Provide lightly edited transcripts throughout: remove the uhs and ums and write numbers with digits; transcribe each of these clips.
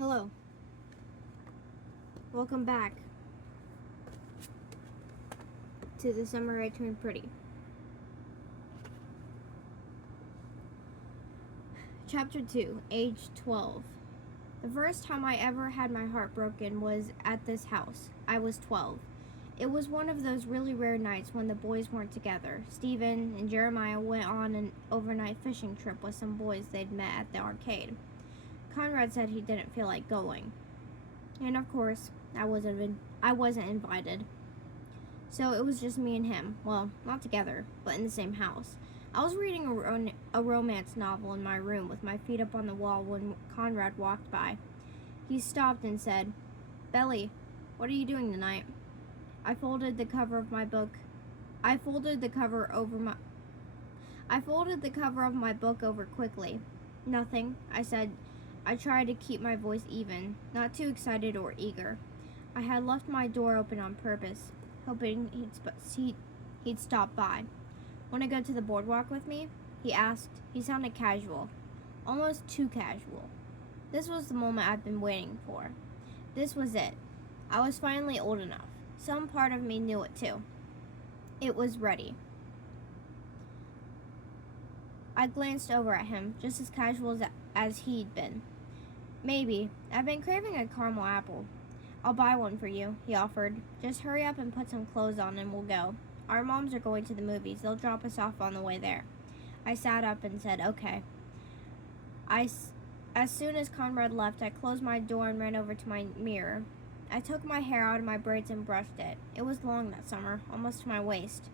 Hello. Welcome back to The Summer I Turned Pretty. Chapter 2, age 12. The first time I ever had my heart broken was at this house. I was 12. It was one of those really rare nights when the boys weren't together. Stephen and Jeremiah went on an overnight fishing trip with some boys they'd met at the arcade. Conrad said he didn't feel like going. And of course, I wasn't invited. So it was just me and him. Well, not together, but in the same house. I was reading a romance novel in my room with my feet up on the wall when Conrad walked by. He stopped and said, "Belly, what are you doing tonight?" I folded the cover of my book over quickly. "Nothing," I said. I tried to keep my voice even, not too excited or eager. I had left my door open on purpose, hoping he'd stop by. "Want to go to the boardwalk with me?" he asked. He sounded casual, almost too casual. This was the moment I'd been waiting for. This was it. I was finally old enough. Some part of me knew it too. It was ready. I glanced over at him, just as casual as he'd been. "Maybe. I've been craving a caramel apple." "I'll buy one for you," he offered. "Just hurry up and put some clothes on and we'll go. Our moms are going to the movies. They'll drop us off on the way there." I sat up and said, "Okay." As soon as Conrad left, I closed my door and ran over to my mirror. I took my hair out of my braids and brushed it. It was long that summer, almost to my waist.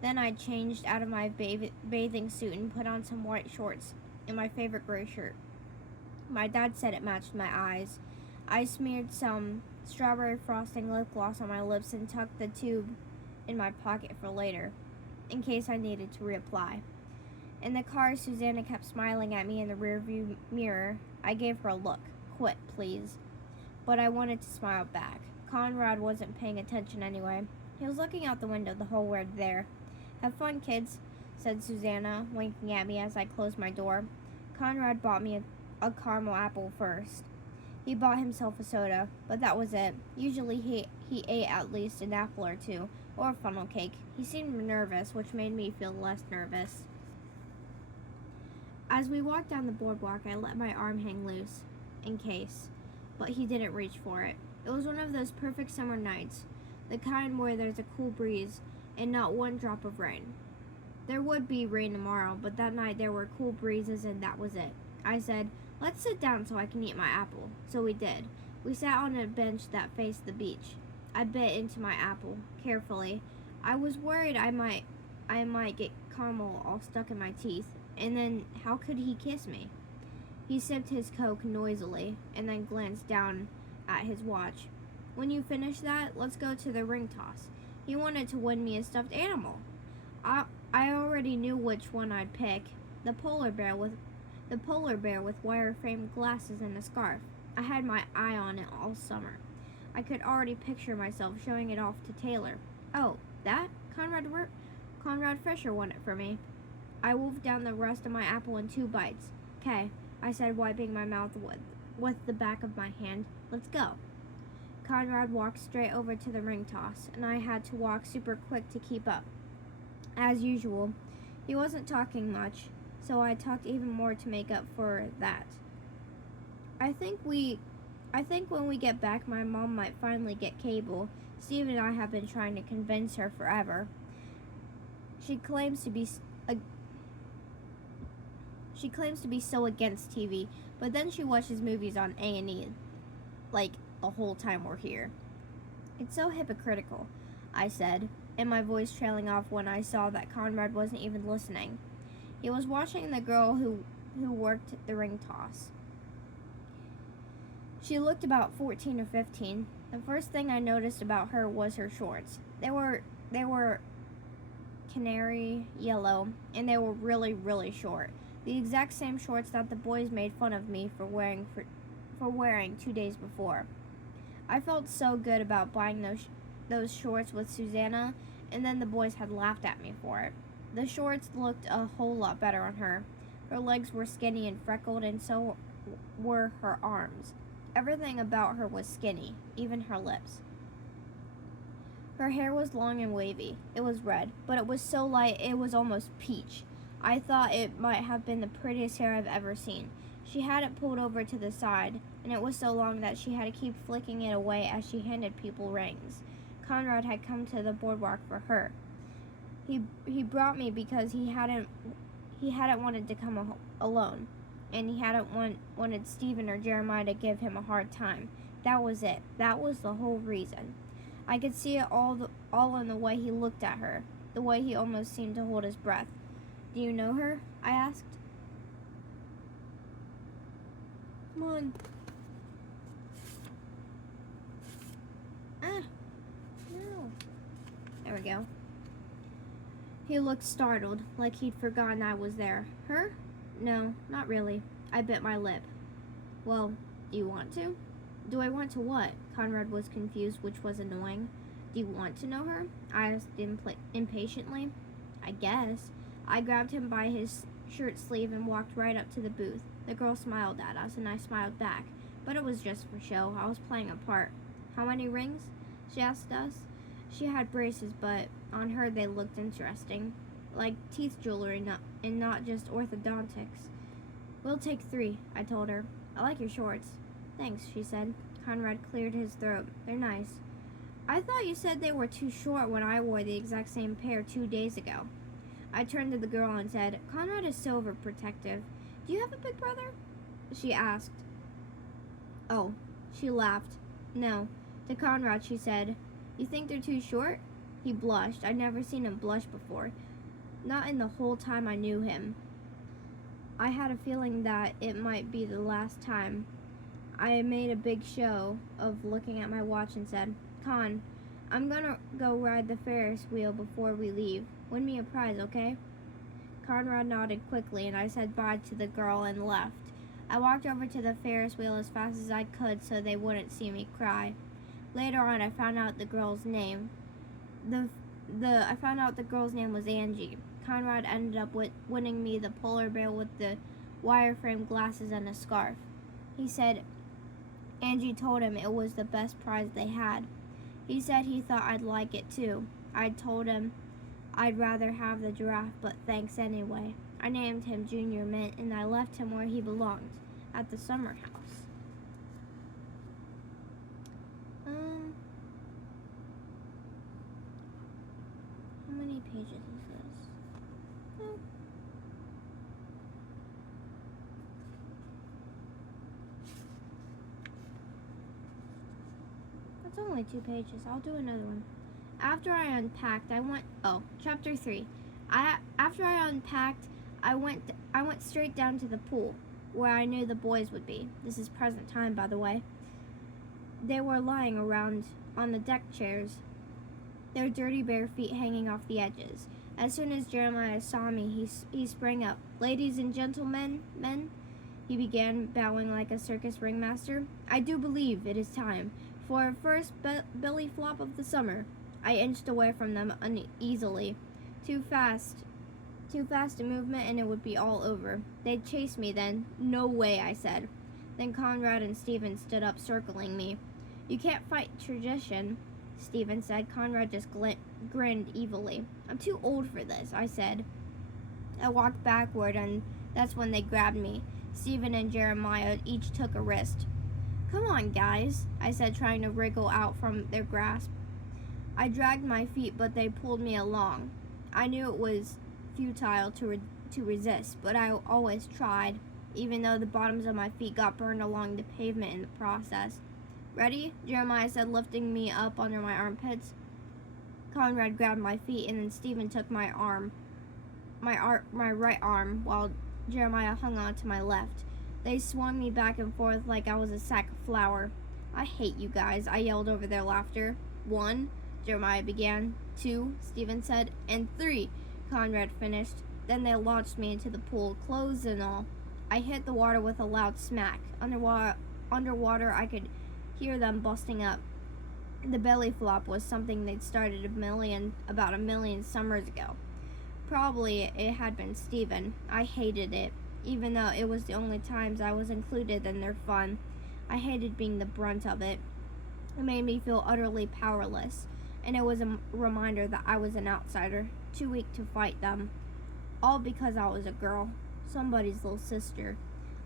Then I changed out of my bathing suit and put on some white shorts and my favorite gray shirt. My dad said it matched my eyes. I smeared some strawberry frosting lip gloss on my lips and tucked the tube in my pocket for later, in case I needed to reapply. In the car, Susanna kept smiling at me in the rearview mirror. I gave her a look. "Quit, please." But I wanted to smile back. Conrad wasn't paying attention anyway. He was looking out the window the whole way there. "Have fun, kids," said Susanna, winking at me as I closed my door. Conrad bought me a caramel apple first. He bought himself a soda, but that was it. Usually he ate at least an apple or two, or a funnel cake. He seemed nervous, which made me feel less nervous. As we walked down the boardwalk, I let my arm hang loose, in case, but he didn't reach for it. It was one of those perfect summer nights, the kind where there's a cool breeze and not one drop of rain. There would be rain tomorrow, but that night there were cool breezes and that was it. I said, "Let's sit down so I can eat my apple." So we did. We sat on a bench that faced the beach. I bit into my apple, carefully. I was worried I might get caramel all stuck in my teeth, and then how could he kiss me? He sipped his Coke noisily, and then glanced down at his watch. "When you finish that, let's go to the ring toss." He wanted to win me a stuffed animal. I already knew which one I'd pick. The polar bear with wire-framed glasses and a scarf. I had my eye on it all summer. I could already picture myself showing it off to Taylor. "Oh, that? Conrad Fisher won it for me." I wolfed down the rest of my apple in 2 bites. "'Kay," I said, wiping my mouth with the back of my hand. "Let's go." Conrad walked straight over to the ring toss, and I had to walk super quick to keep up. As usual, he wasn't talking much, so I talked even more to make up for that. I think when we get back, my mom might finally get cable. Steve and I have been trying to convince her forever. She claims to be so against TV, but then she watches movies on A&E, like the whole time we're here. "It's so hypocritical," I said, and my voice trailing off when I saw that Conrad wasn't even listening. He was watching the girl who worked the ring toss. She looked about 14 or 15. The first thing I noticed about her was her shorts. They were canary yellow, and they were really, really short. The exact same shorts that the boys made fun of me for wearing 2 days before. I felt so good about buying those shorts with Susanna, and then the boys had laughed at me for it. The shorts looked a whole lot better on her. Her legs were skinny and freckled, and so were her arms. Everything about her was skinny, even her lips. Her hair was long and wavy. It was red, but it was so light it was almost peach. I thought it might have been the prettiest hair I've ever seen. She had it pulled over to the side, and it was so long that she had to keep flicking it away as she handed people rings. Conrad had come to the boardwalk for her. He brought me because he hadn't wanted to come alone, and he hadn't wanted Stephen or Jeremiah to give him a hard time. That was it. That was the whole reason. I could see it all in the way he looked at her, the way he almost seemed to hold his breath. Do you know her? I asked. Come on. No. There we go. He looked startled, like he'd forgotten I was there. Her? No, not really. I bit my lip. Well, do you want to? Do I want to what? Conrad was confused, which was annoying. Do you want to know her? I asked impatiently. I guess. I grabbed him by his shirt sleeve and walked right up to the booth. The girl smiled at us, and I smiled back. But it was just for show. I was playing a part. How many rings? She asked us. She had braces, but on her they looked interesting. Like teeth jewelry, and not just orthodontics. We'll take 3, I told her. I like your shorts. Thanks, she said. Conrad cleared his throat. They're nice. I thought you said they were too short when I wore the exact same pair 2 days ago. I turned to the girl and said, Conrad is so overprotective. Do you have a big brother? She asked. Oh, she laughed. No. To Conrad, she said, You think they're too short? He blushed. I'd never seen him blush before. Not in the whole time I knew him. I had a feeling that it might be the last time. I made a big show of looking at my watch and said, Con, I'm gonna go ride the Ferris wheel before we leave. Win me a prize, okay? Conrad nodded quickly, and I said bye to the girl and left. I walked over to the Ferris wheel as fast as I could so they wouldn't see me cry. Later on, I found out the girl's name. I found out the girl's name was Angie. Conrad ended up winning me the polar bear with the wireframe glasses and a scarf. He said Angie told him it was the best prize they had. He said he thought I'd like it too. I told him I'd rather have the giraffe, but thanks anyway. I named him Junior Mint, and I left him where he belonged, at the summer house. How many pages is this? That's only 2 pages. I'll do another one. After I unpacked, chapter 3. After I unpacked, I went straight down to the pool, where I knew the boys would be. This is present time, by the way. They were lying around on the deck chairs, their dirty bare feet hanging off the edges. As soon as Jeremiah saw me, he sprang up. Ladies and gentlemen, he began, bowing like a circus ringmaster. I do believe it is time for our first belly flop of the summer. I inched away from them uneasily. Too fast a movement and it would be all over. They'd chase me then. No way, I said. Then Conrad and Stephen stood up, circling me. You can't fight tradition, Stephen said. Conrad just grinned evilly. I'm too old for this, I said. I walked backward, and that's when they grabbed me. Stephen and Jeremiah each took a wrist. Come on, guys, I said, trying to wriggle out from their grasp. I dragged my feet, but they pulled me along. I knew it was futile to resist, but I always tried, even though the bottoms of my feet got burned along the pavement in the process. Ready? Jeremiah said, lifting me up under my armpits. Conrad grabbed my feet, and then Stephen took my right arm, while Jeremiah hung on to my left. They swung me back and forth like I was a sack of flour. I hate you guys, I yelled over their laughter. 1, Jeremiah began. 2, Stephen said. And 3, Conrad finished. Then they launched me into the pool, clothes and all. I hit the water with a loud smack. Underwater, I could hear them busting up. The belly flop was something they'd started about a million summers ago. Probably it had been Stephen. I hated it, even though it was the only times I was included in their fun. I hated being the brunt of it. It made me feel utterly powerless, and it was a reminder that I was an outsider, too weak to fight them. All because I was a girl, somebody's little sister.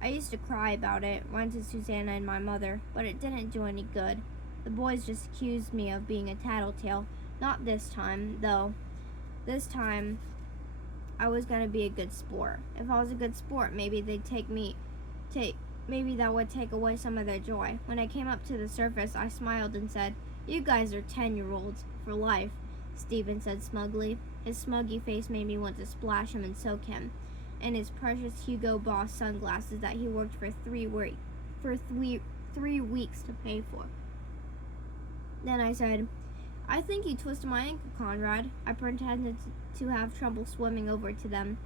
I used to cry about it, run to Susanna and my mother, but it didn't do any good. The boys just accused me of being a tattletale. Not this time, though. This time, I was going to be a good sport. If I was a good sport, maybe maybe that would take away some of their joy. When I came up to the surface, I smiled and said, "You guys are 10-year-olds for life," Stephen said smugly. His smuggy face made me want to splash him and soak him, and his precious Hugo Boss sunglasses that he worked for 3 weeks to pay for. Then I said, "I think you twisted my ankle, Conrad." I pretended to have trouble swimming over to them.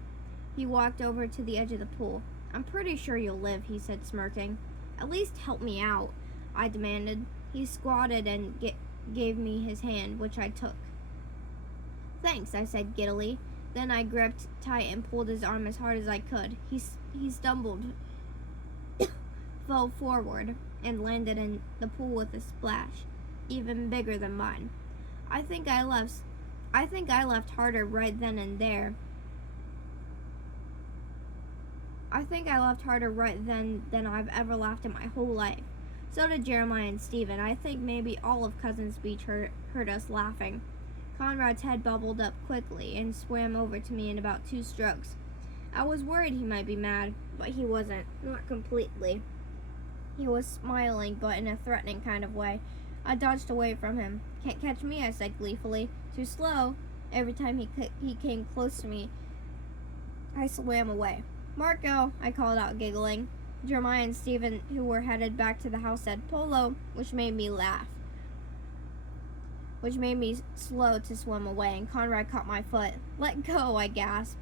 He walked over to the edge of the pool. "I'm pretty sure you'll live," he said, smirking. "At least help me out," I demanded. He squatted and gave me his hand, which I took. "Thanks," I said giddily. Then I gripped tight and pulled his arm as hard as I could. He stumbled, fell forward, and landed in the pool with a splash, even bigger than mine. I think I laughed harder right then and there. I think I laughed harder right then than I've ever laughed in my whole life. So did Jeremiah and Stephen. I think maybe all of Cousins Beach heard us laughing. Conrad's head bubbled up quickly and swam over to me in about 2 strokes. I was worried he might be mad, but he wasn't. Not completely. He was smiling, but in a threatening kind of way. I dodged away from him. "Can't catch me," I said gleefully. "Too slow." Every time he came close to me, I swam away. "Marco," I called out, giggling. Jeremiah and Stephen, who were headed back to the house, said "Polo," which made me laugh. Which made me slow to swim away, and Conrad caught my foot. "Let go," I gasped.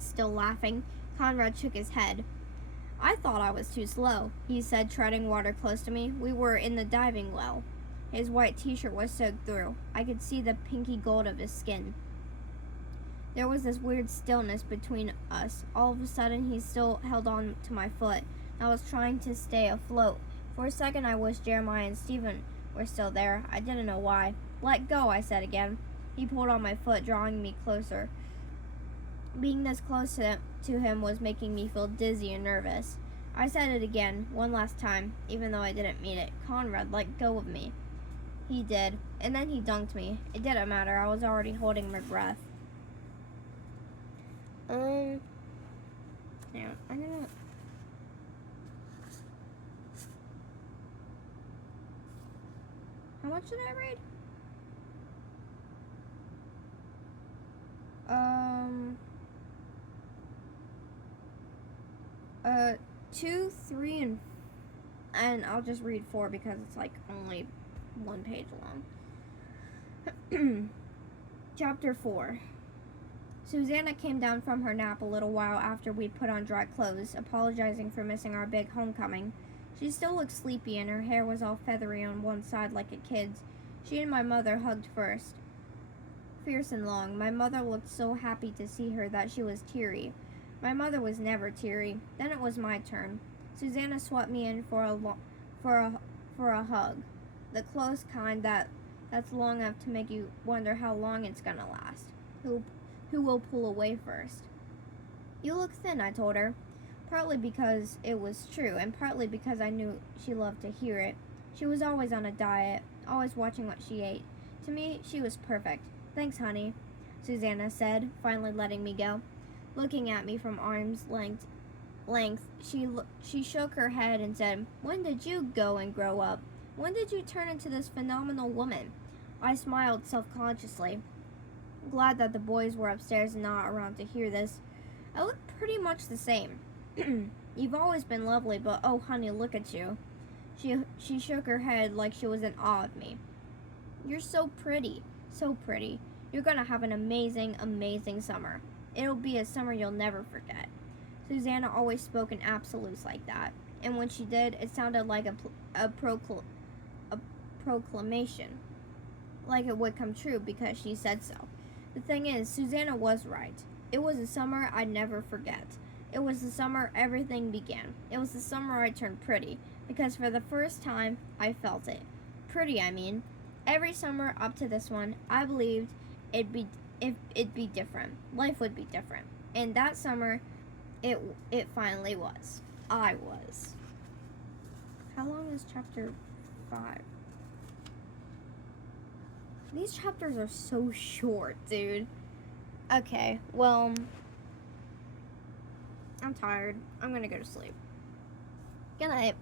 Still laughing. Conrad shook his head. "I thought I was too slow," he said, treading water close to me. We were in the diving well. His white t-shirt was soaked through. I could see the pinky gold of his skin. There was this weird stillness between us. All of a sudden, he still held on to my foot. I was trying to stay afloat. For a second, I wished Jeremiah and Stephen were still there. I didn't know why. "Let go," I said again. He pulled on my foot, drawing me closer. Being this close to him was making me feel dizzy and nervous. I said it again, one last time, even though I didn't mean it. "Conrad, let go of me." He did, and then he dunked me. It didn't matter. I was already holding my breath. Yeah, I don't know. How much did I read? 2, 3, and I'll just read 4 because it's like only 1 page long. Chapter 4. Susanna came down from her nap a little while after we'd put on dry clothes, apologizing for missing our big homecoming. She still looked sleepy, and her hair was all feathery on one side like a kid's. She and my mother hugged first, fierce and long. My mother looked so happy to see her that she was teary. My mother was never teary. Then it was my turn. Susanna swept me in for a hug, the close kind that's long enough to make you wonder how long it's gonna last. Who will pull away first? "You look thin," I told her, partly because it was true, and partly because I knew she loved to hear it. She was always on a diet, always watching what she ate. To me, she was perfect. "Thanks, honey," Susanna said, finally letting me go. Looking at me from arm's length, she shook her head and said, "When did you go and grow up? When did you turn into this phenomenal woman?" I smiled self-consciously, glad that the boys were upstairs and not around to hear this. "I look pretty much the same." "You've always been lovely, but oh, honey, look at you." She shook her head like she was in awe of me. "You're so pretty, so pretty. You're gonna have an amazing, amazing summer. It'll be a summer you'll never forget." Susanna always spoke in absolutes like that, and when she did, it sounded like a proclamation, like it would come true because she said so. The thing is, Susanna was right. It was a summer I'd never forget. It was the summer everything began. It was the summer I turned pretty, because for the first time, I felt it. Pretty, I mean. Every summer up to this one, I believed it'd be different. Life would be different. And that summer, it finally was. I was. How long is chapter 5? These chapters are so short, dude. Okay, well, I'm tired. I'm gonna go to sleep. Good night.